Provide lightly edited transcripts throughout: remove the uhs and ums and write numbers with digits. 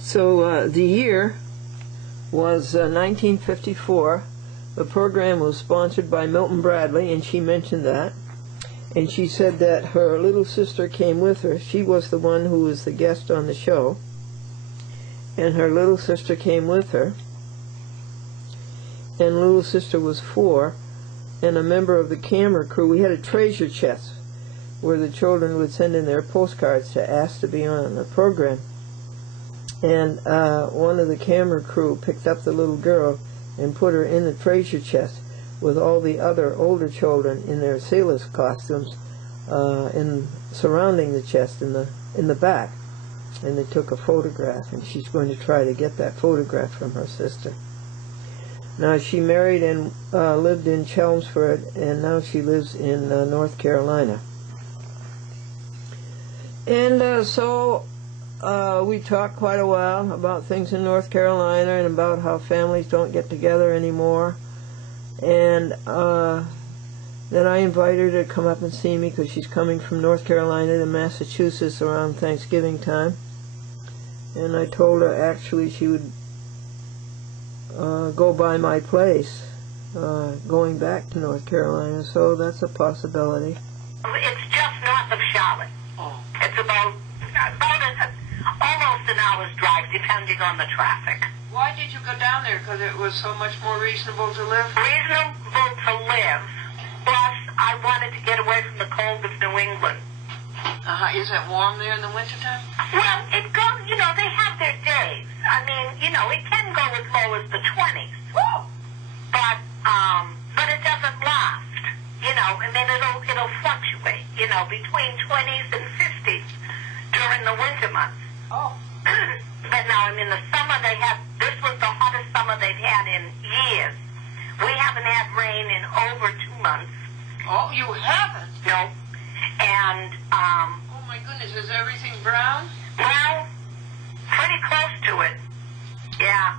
So the year was 1954. The program was sponsored by Milton Bradley, and she mentioned that. And she said that her little sister came with her. She was the one who was the guest on the show. And her little sister came with her. And little sister was 4. And a member of the camera crew, we had a treasure chest where the children would send in their postcards to ask to be on the program. And one of the camera crew picked up the little girl and put her in the treasure chest with all the other older children in their sailors' costumes surrounding the chest in the back. And they took a photograph, and she's going to try to get that photograph from her sister. Now, she married and lived in Chelmsford, and now she lives in North Carolina. And so we talked quite a while about things in North Carolina and about how families don't get together anymore. And then I invited her to come up and see me because she's coming from North Carolina to Massachusetts around Thanksgiving time. And I told her actually she would go by my place going back to North Carolina, so that's a possibility. It's just north of Charlotte. Oh. It's about almost an hour's drive, depending on the traffic. Why did you go down there? Because it was so much more reasonable to live? Reasonable to live, plus I wanted to get away from the cold of New England. Is it warm there in the wintertime? Well, it goes, they have their days. I mean, it can go as low as the 20s. Woo! But it doesn't last. I mean, it'll fluctuate, between 20s and 50s during the winter months. Oh. But now, in the summer this was the hottest summer they've had in years. We haven't had rain in over 2 months. Oh, you haven't? No. And, oh my goodness, is everything brown? Well, pretty close to it. Yeah.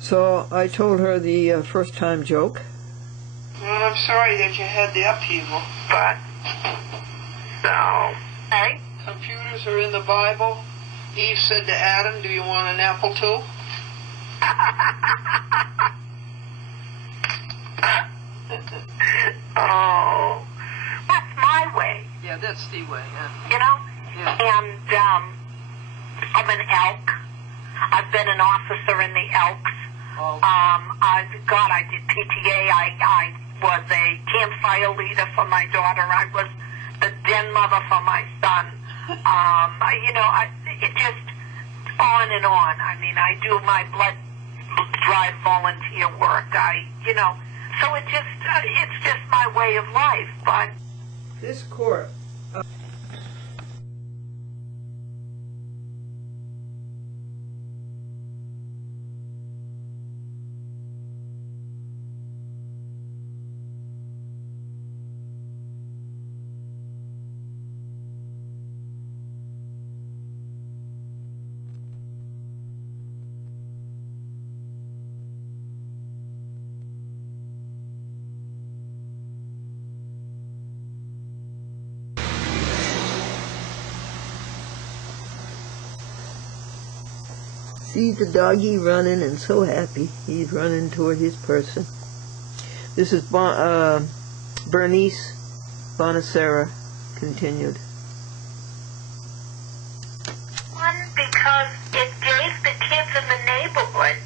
So I told her the first time joke. Well, I'm sorry that you had the upheaval. But, so, hey? Computers are in the Bible. Eve said to Adam, do you want an apple too? Oh, that's my way. Yeah, that's the way, yeah. Yeah. And I'm an elk. I've been an officer in the Elks. Oh. I did PTA. I was a campfire leader for my daughter. I was the den mother for my son. It just on and on. I mean, I do my blood drive volunteer work. So it's just my way of life. But this court. See the doggy running and so happy. He's running toward his person. This is Bernice Bonacera continued. one, because it gave the kids in the neighborhood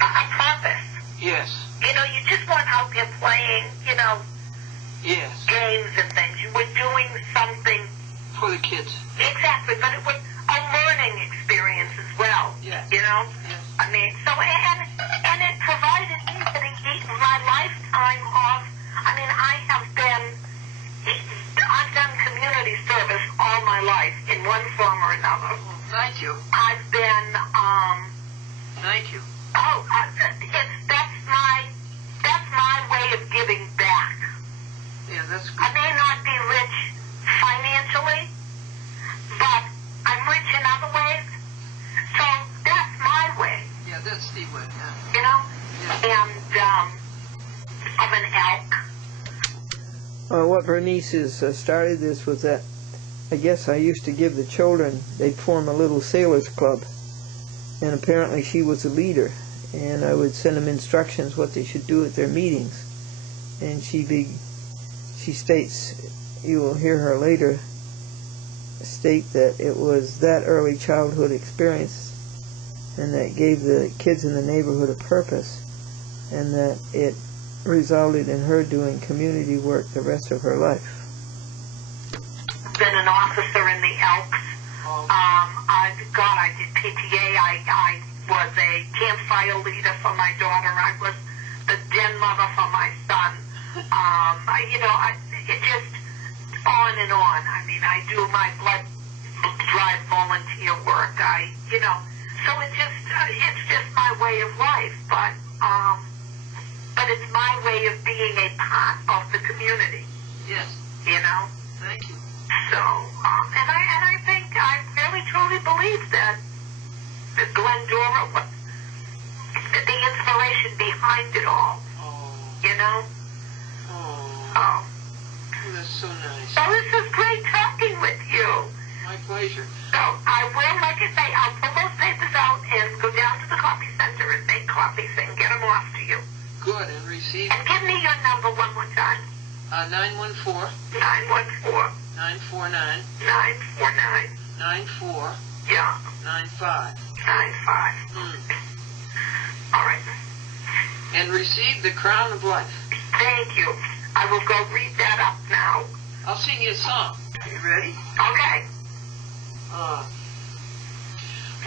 a purpose. Yes. You just weren't out there playing, Yes. games and things. You were doing something. For the kids. Exactly, but it was a learning experience as well. Yeah. Yes. I mean, so, and it provided me for my lifetime of, I've done community service all my life in one form or another. Thank you. I've been, Thank you. that's my way of giving back. Yeah, that's good. I may not be rich financially, but I'm rich in other ways. So that's my way. Yeah, that's the way, yeah. Yeah. And I'm an elk. What Bernice has started this was that I guess I used to give the children, they'd form a little sailors club, and apparently she was the leader, and I would send them instructions what they should do at their meetings. And she states, you will hear her later state that it was that early childhood experience and that gave the kids in the neighborhood a purpose, and that it resulted in her doing community work the rest of her life. Been an officer in the Elks. I did PTA. I was a campfire leader for my daughter. I was the den mother for my son. It just on and on. I mean, I do my blood drive volunteer work. So it's just my way of life. But it's my way of being a part of the community. Yes. Thank you. So, and I think I really truly believe that Glendora was the inspiration behind it all. Oh, that's so nice. So this is great talking with you. My pleasure. So I will, like I say, I'll pull those papers out and go down to the copy center and make copies and get them off to you. Good, and receive. And give me your number one more time. 914. 914. 949. 949. 94. Yeah. 95. 95. All right. And receive the crown of life. Thank you. I will go read that up now. I'll sing you a song. You ready? Okay.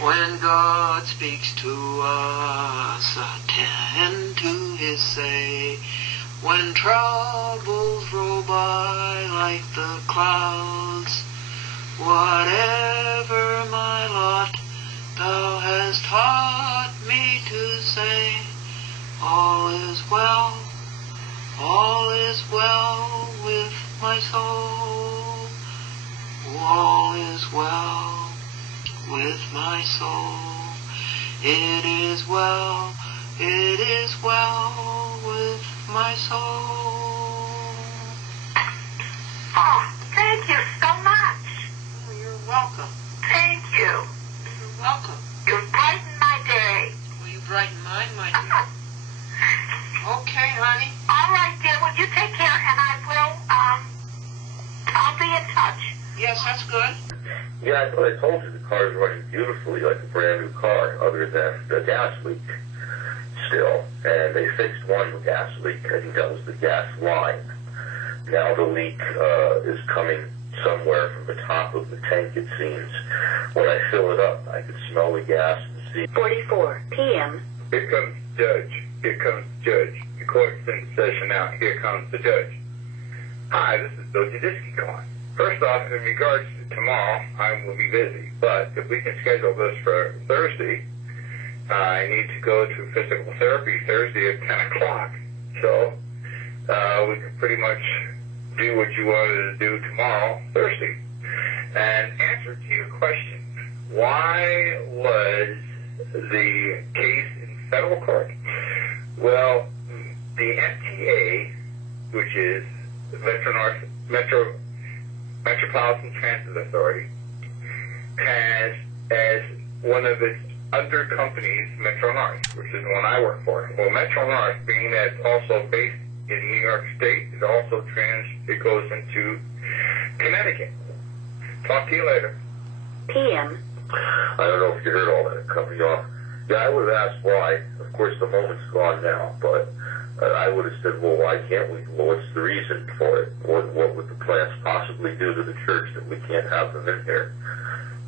When God speaks to us, attend to his say. When troubles roll by like the clouds, whatever my lot, thou hast taught me to say, all is well with my soul, all is well with my soul, it is well with my soul. Oh, thank you so much. Oh, you're welcome. Thank you. You're welcome. You brightened my day. Will you brighten mine, my dear? Okay, honey. All right, dear. Well, you take care, and I will, I'll be in touch. Yes, that's good. Yeah, I thought I told you the car's running beautifully like a brand new car, other than the gas leak still. And they fixed one gas leak. I think that was the gas line. Now the leak is coming somewhere from the top of the tank, it seems. When I fill it up, I can smell the gas and see. 44 p.m. Here comes the judge. Here comes the judge. The court's in session now. Here comes the judge. Hi, this is Bill Judisky calling. First off, in regards to tomorrow, I will be busy. But if we can schedule this for Thursday, I need to go to physical therapy Thursday at 10 o'clock. So we could pretty much do what you wanted to do tomorrow, Thursday. And answer to your question, why was the case in federal court? Well, the MTA, which is the Metropolitan Transit Authority, has as one of its under companies Metro North, which is the one I work for. Well, Metro North, being that it's also based in New York State, it also it goes into Connecticut. Talk to you later. p.m. I don't know if you heard all that. Cut me off. Yeah, I would have asked why. Of course, the moment's gone now, but I would have said, well, why can't we? Well, what's the reason for it? What would the plants possibly do to the church that we can't have them in here?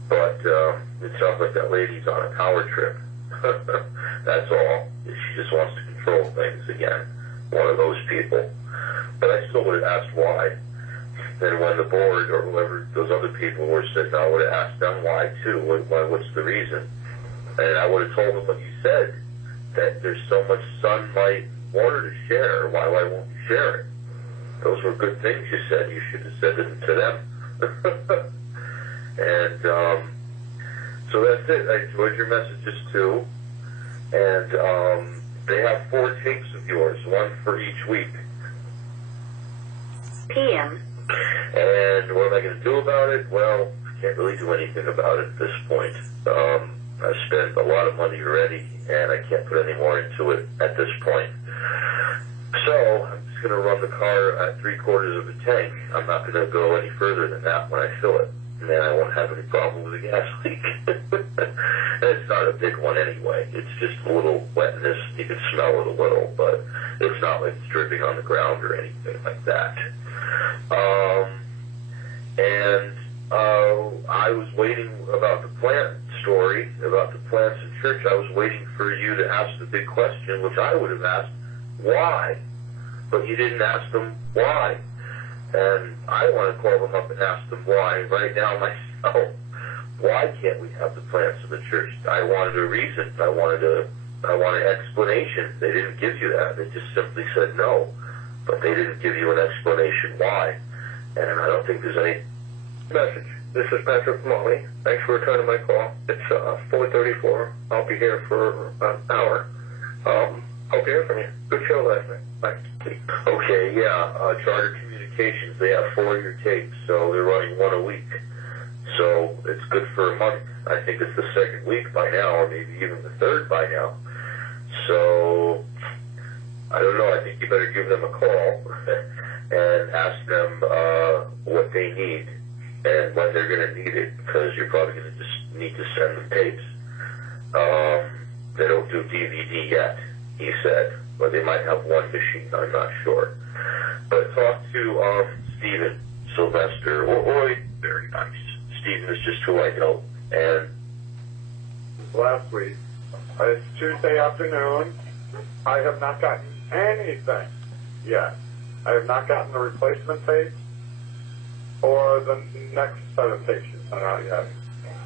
But it sounds like that lady's on a power trip. That's all. She just wants to control things again. One of those people. But I still would have asked why. And when the board or whoever those other people were sitting, I would have asked them why too. What's the reason? And I would have told them what you said, that there's so much sunlight, water to share. Why won't you share it? Those were good things you said. You should have said it to them. And so that's it. I enjoyed your messages too. And they have 4 tapes of yours, one for each week. p.m. And what am I going to do about it? Well, I can't really do anything about it at this point. I've spent a lot of money already, and I can't put any more into it at this point. So I'm just going to run the car at 3/4 of a tank. I'm not going to go any further than that when I fill it. And then I won't have any problem with the gas leak. And it's not a big one anyway. It's just a little wetness. You can smell it a little, but it's not like it's dripping on the ground or anything like that. I was waiting about the plant story, about the plants in church. I was waiting for you to ask the big question, which I would have asked, why? But you didn't ask them why. And I want to call them up and ask them why right now myself. Why can't we have the plants in the church? I wanted a reason. I wanted an explanation. They didn't give you that. They just simply said no. But they didn't give you an explanation why. And I don't think there's any Message. This is Patrick Molly. Thanks for returning my call. It's 4:34. I'll be here for an hour. Hope to hear from you. Good show last night. Bye. Okay, yeah. Charter Communications, they have 4 of your tapes, so they're running 1 a week. So it's good for a month. I think it's the 2nd week by now, or maybe even the 3rd by now. So I don't know. I think you better give them a call and ask them what they need and when they're going to need it, because you're probably going to just need to send them tapes. They don't do DVD yet, he said, but they might have one machine. I'm not sure. But talk to Stephen Sylvester, or very nice. Stephen is just who I know. And last week, it's Tuesday afternoon. I have not gotten anything yet. I have not gotten the replacement tapes or the next set of tapes sent out yet.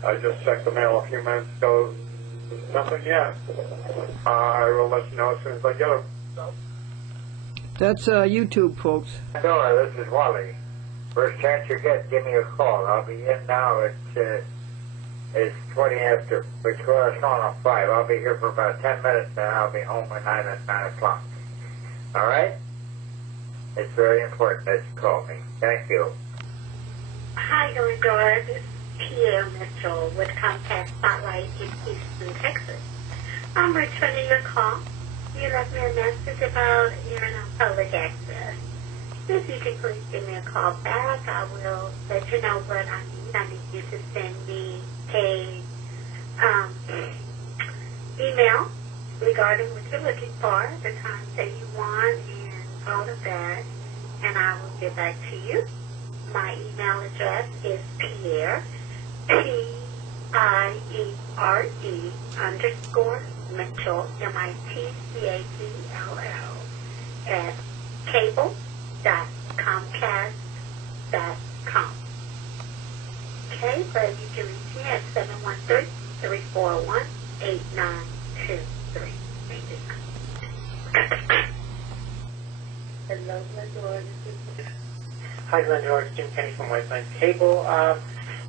I just checked the mail a few minutes ago. Nothing yet. I will let you know as soon as I get them. That's YouTube, folks. Glendora, this is Wally. First chance you get, give me a call. I'll be in now. It's 20 after. We're on 5. I'll be here for about 10 minutes, and I'll be home at 9 o'clock. All right? It's very important that you call me. Thank you. Hi, Glendora. This is Pierre Mitchell with Comcast Spotlight in Houston, Texas. I'm returning your call. You left me a message about public access. If you can please give me a call back, I will let you know what I need. I need you to send me a email regarding what you're looking for, the times that you want, and all of that, and I will get back to you. My email address is Pierre, Piere _Mitchell, Mitcall, at cable.comcast.com. Okay, but you can reach me at 713-341-8923. Thank you. Hello, Glendora. Hi, Glendora. It's Jim Kenny from White Plains Cable.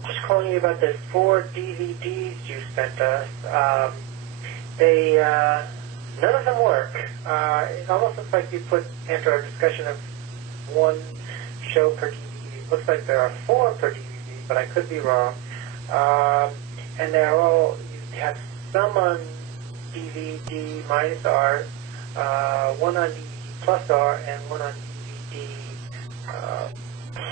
Just calling you about the 4 DVDs you sent us. None of them work. It almost looks like you put, after our discussion of 1 show per DVD, it looks like there are 4 per DVD, but I could be wrong. And they're all, you have some on DVD minus R, 1 on DVD plus R, and 1 on DVD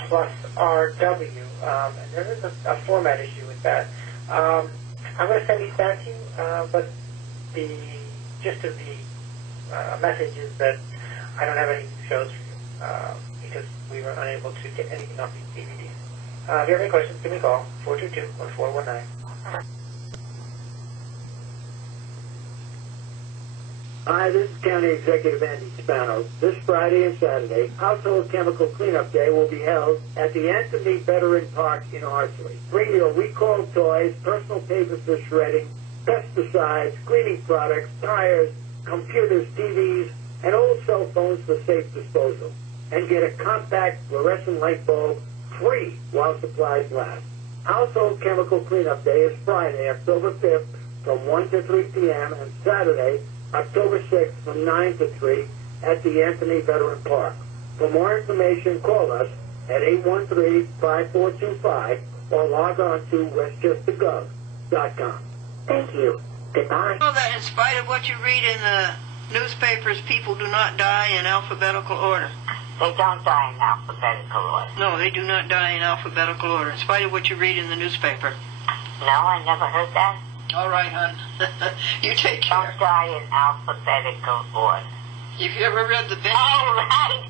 plus RW. And there is a format issue with that. I'm going to send these back to you, but the gist of the message is that I don't have any shows for you because we were unable to get anything off these DVDs. If you have any questions, give me a call, 422-1419. Hi, this is County Executive Andy Spano. This Friday and Saturday, Household Chemical Cleanup Day will be held at the Anthony Veteran Park in Arsley. Bring your recalled toys, personal papers for shredding, pesticides, cleaning products, tires, computers, TVs, and old cell phones for safe disposal. And get a compact fluorescent light bulb free while supplies last. Household Chemical Cleanup Day is Friday, October 5th from 1 to 3 p.m. and Saturday, October 6th from 9 to 3 at the Anthony Veteran Park. For more information, call us at 813-5425 or log on to westchestergov.com. Thank you. Goodbye. You know that in spite of what you read in the newspapers, people do not die in alphabetical order. They don't die in alphabetical order. No, they do not die in alphabetical order, in spite of what you read in the newspaper. No, I never heard that. All right, hon. You take care. Don't die in alphabetical order. Have you ever read the book? Oh, right.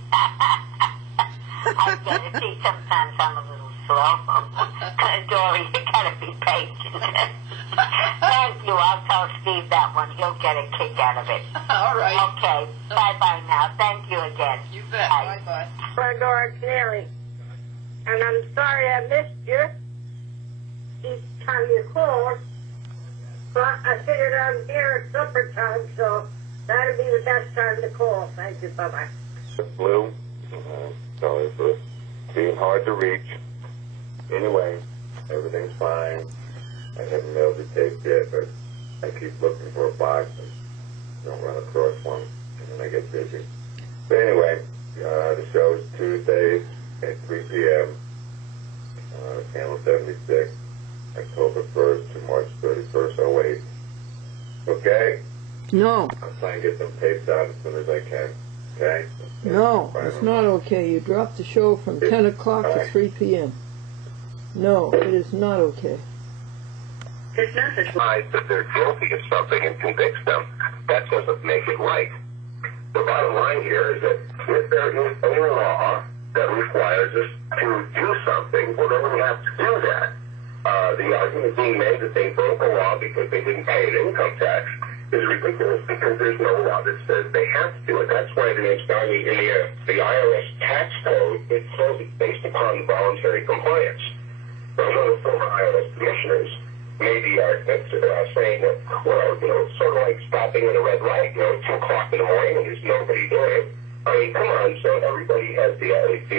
I get it. See, sometimes I'm a little slow. Dory, you gotta be patient. Thank you. I'll tell Steve that one. He'll get a kick out of it. All right. Okay. Bye-bye now. Thank you again. You bet. Bye. Bye-bye. Glendora Canary. And I'm sorry I missed you each time you called. But I figured I'm here at supper time, so that'll be the best time to call. Thank you. Bye-bye. Blue, sorry for being hard to reach. Anyway, everything's fine. I haven't mailed the tape yet, but I keep looking for a box and don't run across one, and then I get busy. But anyway, the show is Tuesday at 3 p.m. Channel 76, October 1st to March 31st, 08. Okay? No. I'll try and get some tapes out as soon as I can. Okay? No, it's not okay. You dropped the show from 10 o'clock to 3 p.m. No, it is not okay. This message. Decide that they're guilty of something and convicts them. That doesn't make it right. The bottom line here is that if there is a law that requires us to do something, well, then we have to do that. The argument being made that they broke a law because they didn't pay an income tax is ridiculous because there's no law that says they have to do it. That's why the IRS tax code, it says it's based upon voluntary compliance. One of the former IRS commissioners made the argument saying that, well, sort of like stopping at a red light, 2 o'clock in the morning and there's nobody there. I mean, come on, so everybody has the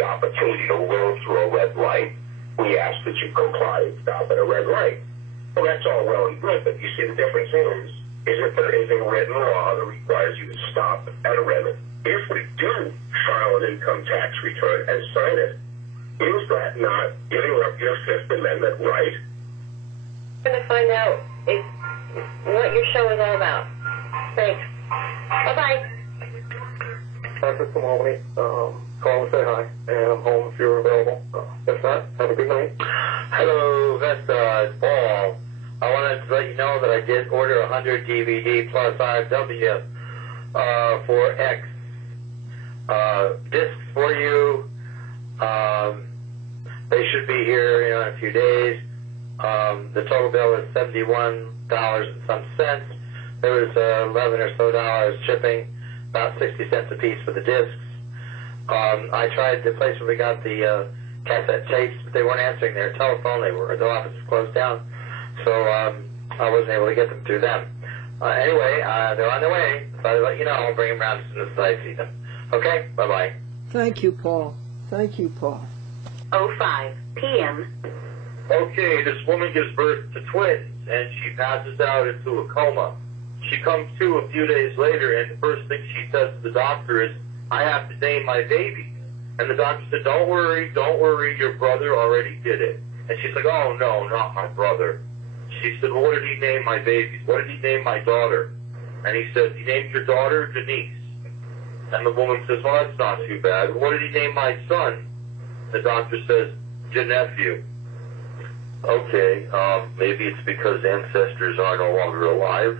opportunity to roll through a red light. We ask that you comply and stop at a red light. Well, that's all well and good, but you see the difference is if there is a written law that requires you to stop at a red light, if we do file an income tax return and sign it, is that not giving up your Fifth Amendment right? I'm going to find out what your show is all about. Thanks. Bye-bye. Dr. Simone, call and say hi, and I'm home if you're available. If not, have a good night. Hello, Vesta, it's Paul. I wanted to let you know that I did order 100 DVD plus IW for X discs for you. They should be here in a few days. The total bill is $71 and some cents. There was $11 or so shipping, about 60 cents a piece for the discs. I tried the place where we got the cassette tapes, but they weren't answering their telephone. The office was closed down, so I wasn't able to get them through them. Anyway, they're on their way. So I'll let you know. I'll bring them around as soon as I see them. Okay? Bye-bye. Thank you, Paul. Thank you, Paul. 05 p.m. Okay, this woman gives birth to twins, and she passes out into a coma. She comes to a few days later, and the first thing she says to the doctor is, I have to name my baby. And the doctor said, don't worry, your brother already did it. And she's like, oh, no, not my brother. She said, well, what did he name my babies? What did he name my daughter? And he said, he named your daughter Denise. And the woman says, well, that's not too bad. What did he name my son? The doctor says, your nephew. Okay, maybe it's because ancestors are no longer alive.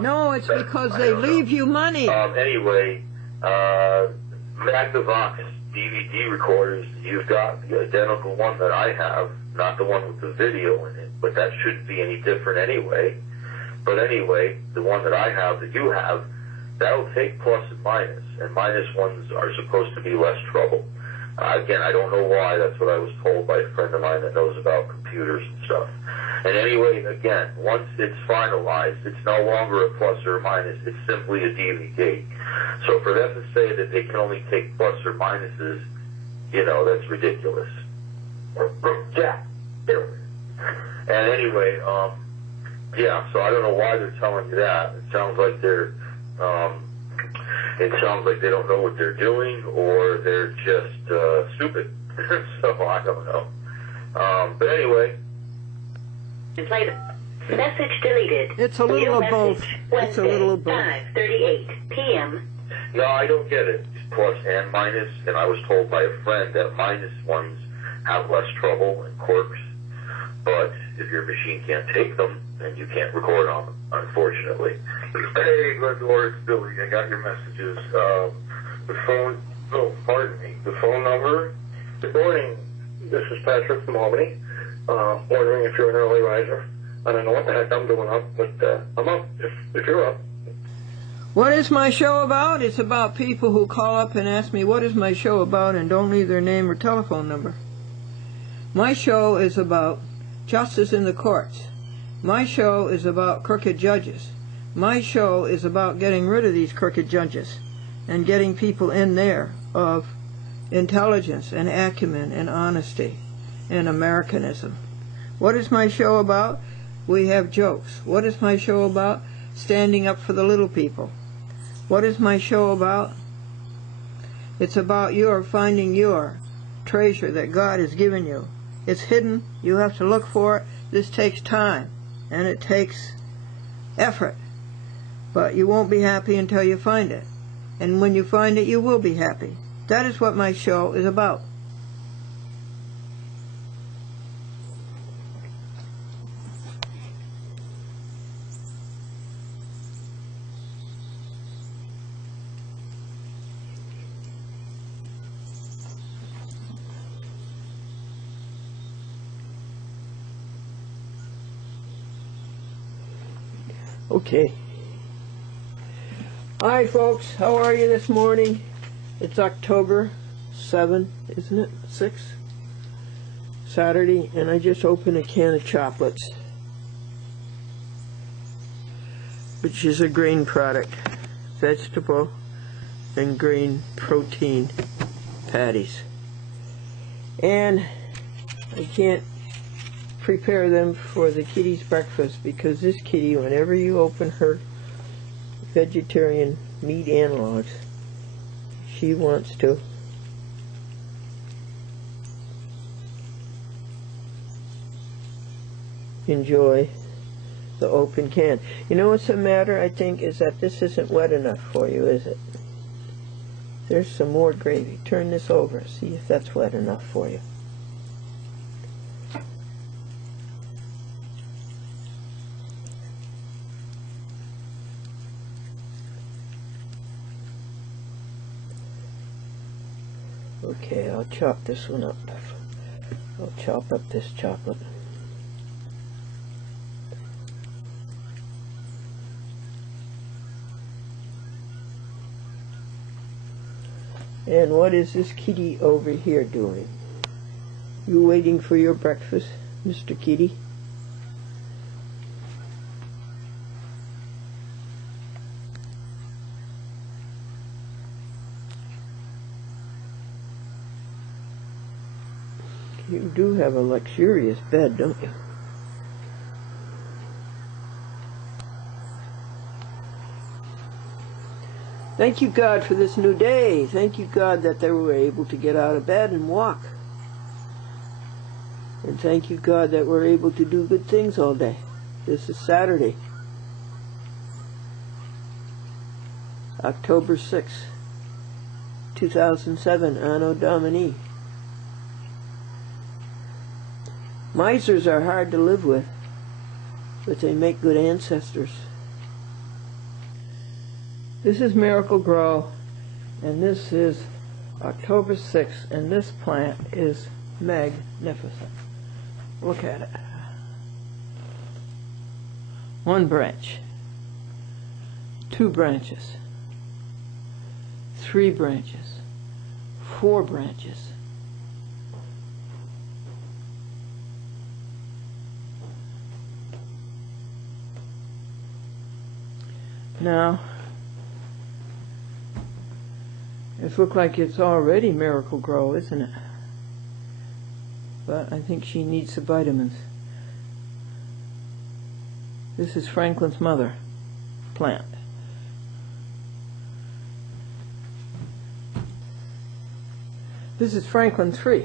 No, it's because they leave you money. Anyway, Magnavox DVD recorders, you've got the identical one that I have, not the one with the video in it, but that shouldn't be any different anyway. But anyway, the one that I have, that you have, that'll take plus and minus ones are supposed to be less trouble. Again, I don't know why. That's what I was told by a friend of mine that knows about computers and stuff. And anyway, again, once it's finalized, it's no longer a plus or a minus. It's simply a DVD. So for them to say that they can only take plus or minuses, that's ridiculous. Yeah. And anyway, yeah, so I don't know why they're telling you that. It sounds like they're it sounds like they don't know what they're doing, or they're just stupid. So I don't know. But anyway. Message deleted. It's a little of both. It's a little of both. 5:38 p.m. No, I don't get it. Plus and minus, and I was told by a friend that minus ones have less trouble and quirks. But if your machine can't take them, then you can't record on them, unfortunately. Hey, Glendora, it's Billy. I got your messages. The phone, the phone number. Good morning. This is Patrick from Albany. Wondering if you're an early riser. I don't know what the heck I'm doing up, but I'm up if you're up. What is my show about? It's about people who call up and ask me, what is my show about, and don't leave their name or telephone number. My show is about justice in the courts. My show is about crooked judges. My show is about getting rid of these crooked judges and getting people in there of intelligence and acumen and honesty and Americanism. What is my show about? We have jokes. What is my show about? Standing up for the little people. What is my show about? It's about your finding your treasure that God has given you. It's hidden. You have to look for it. This takes time, and it takes effort. But you won't be happy until you find it. And when you find it, you will be happy. That is what my show is about. Okay. Hi folks, how are you this morning? It's October 7, isn't it? 6? Saturday, and I just opened a can of chocolates, which is a grain product, vegetable and grain protein patties. And I can't prepare them for the kitty's breakfast because this kitty, whenever you open her vegetarian meat analogs, she wants to enjoy the open can. You know what's the matter, I think, is that this isn't wet enough for you, is it? There's some more gravy. Turn this over, see if that's wet enough for you. Okay, I'll chop this one up. I'll chop up this chocolate. And what is this kitty over here doing? You waiting for your breakfast, Mr. Kitty? You do have a luxurious bed, don't you? Thank you, God, for this new day. Thank you, God, that they were able to get out of bed and walk. And thank you, God, that we're able to do good things all day. This is Saturday, October 6, 2007, Anno Domini. Misers are hard to live with, but they make good ancestors. This is Miracle Grow, and this is October 6th, and this plant is magnificent. Look at it. One branch, 2 branches, 3 branches, 4 branches. Now, it looks like it's already Miracle Grow, isn't it? But I think she needs the vitamins. This is Franklin's mother plant. This is Franklin 3.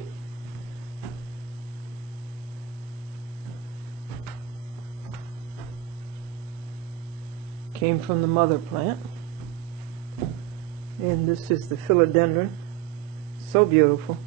Came from the mother plant. And this is the philodendron. So beautiful.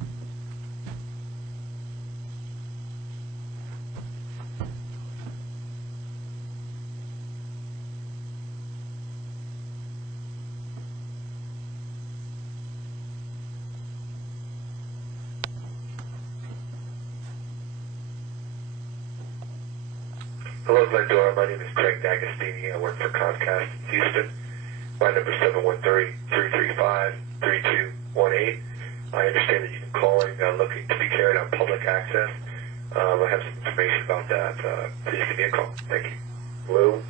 Hello, Glendora. My name is Craig D'Agostini. I work for Comcast in Houston. My number is 713-335-3218. I understand that you've been calling looking to be carried on public access. I have some information about that. Please give me a call. Thank you. Lou,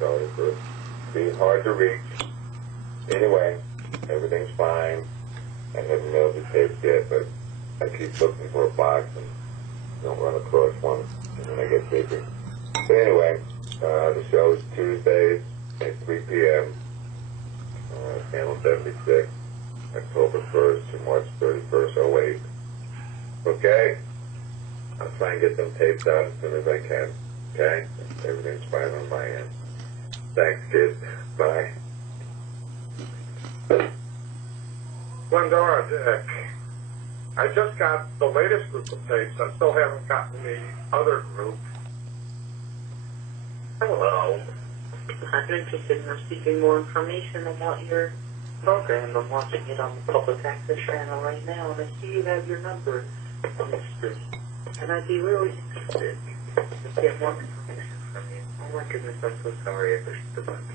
sorry for being hard to reach. Anyway, everything's fine. I haven't mailed the tapes yet, but I keep looking for a box and don't run across one, and then I get busy. But anyway, the show is Tuesdays at 3 p.m. Channel 76, October 1st to March 31st, 08. Okay? I'll try and get them tapes out as soon as I can. Okay? Everything's fine on my end. Thanks, kid. Bye. Glendora, Dick. I just got the latest group of tapes. I still haven't gotten the other group. Hello. I'm interested in receiving more information about your program. I'm watching it on the public access channel right now, and I see you have your number on the screen. And I'd be really interested to get more information from you. Oh my goodness, I'm so sorry I pushed the button.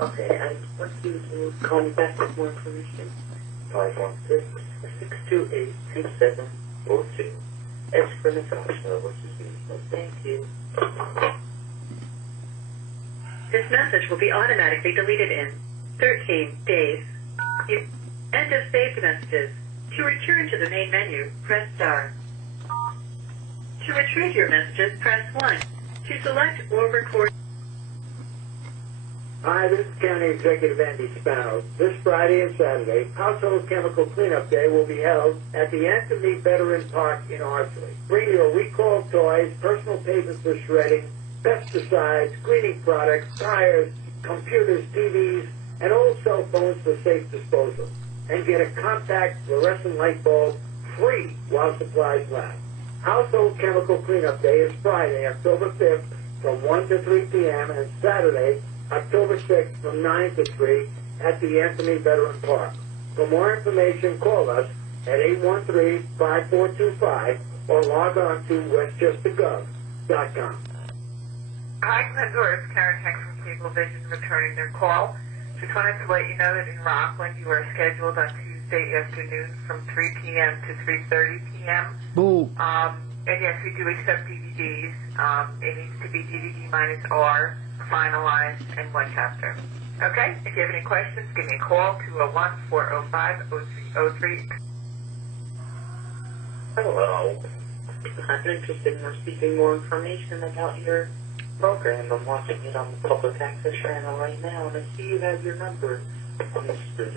Okay, I want you to call me back with more information. 516-628-2742. It's for Natasha, which is me. So thank you. This message will be automatically deleted in 13 days. End of saved messages. To return to the main menu, press star. To retrieve your messages, press 1. To select or record. Hi, this is County Executive Andy Spanos. This Friday and Saturday, Household Chemical Cleanup Day will be held at the Anthony Veteran Park in Arsley. Bring your recalled toys, personal papers for shredding, pesticides, cleaning products, tires, computers, TVs, and old cell phones for safe disposal. And get a compact fluorescent light bulb free while supplies last. Household Chemical Cleanup Day is Friday, October 5th from 1 to 3 p.m. and Saturday, October 6th from 9 to 3 at the Anthony Veteran Park. For more information, call us at 813-5425 or log on to westchestergov.com. Hi, Glendora. It's Karen Heck from Cablevision returning their call. Just wanted to let you know that in Rockland you are scheduled on Tuesday afternoon from 3 p.m. to 3:30 p.m. Boo. And yes, we do accept DVDs. It needs to be DVD minus R, finalized, and one chapter. Okay? If you have any questions, give me a call, 201-405-0303. Hello. I'm interested in receiving more information about your program. I'm watching it on the public access channel right now, and I see you have your number on the screen.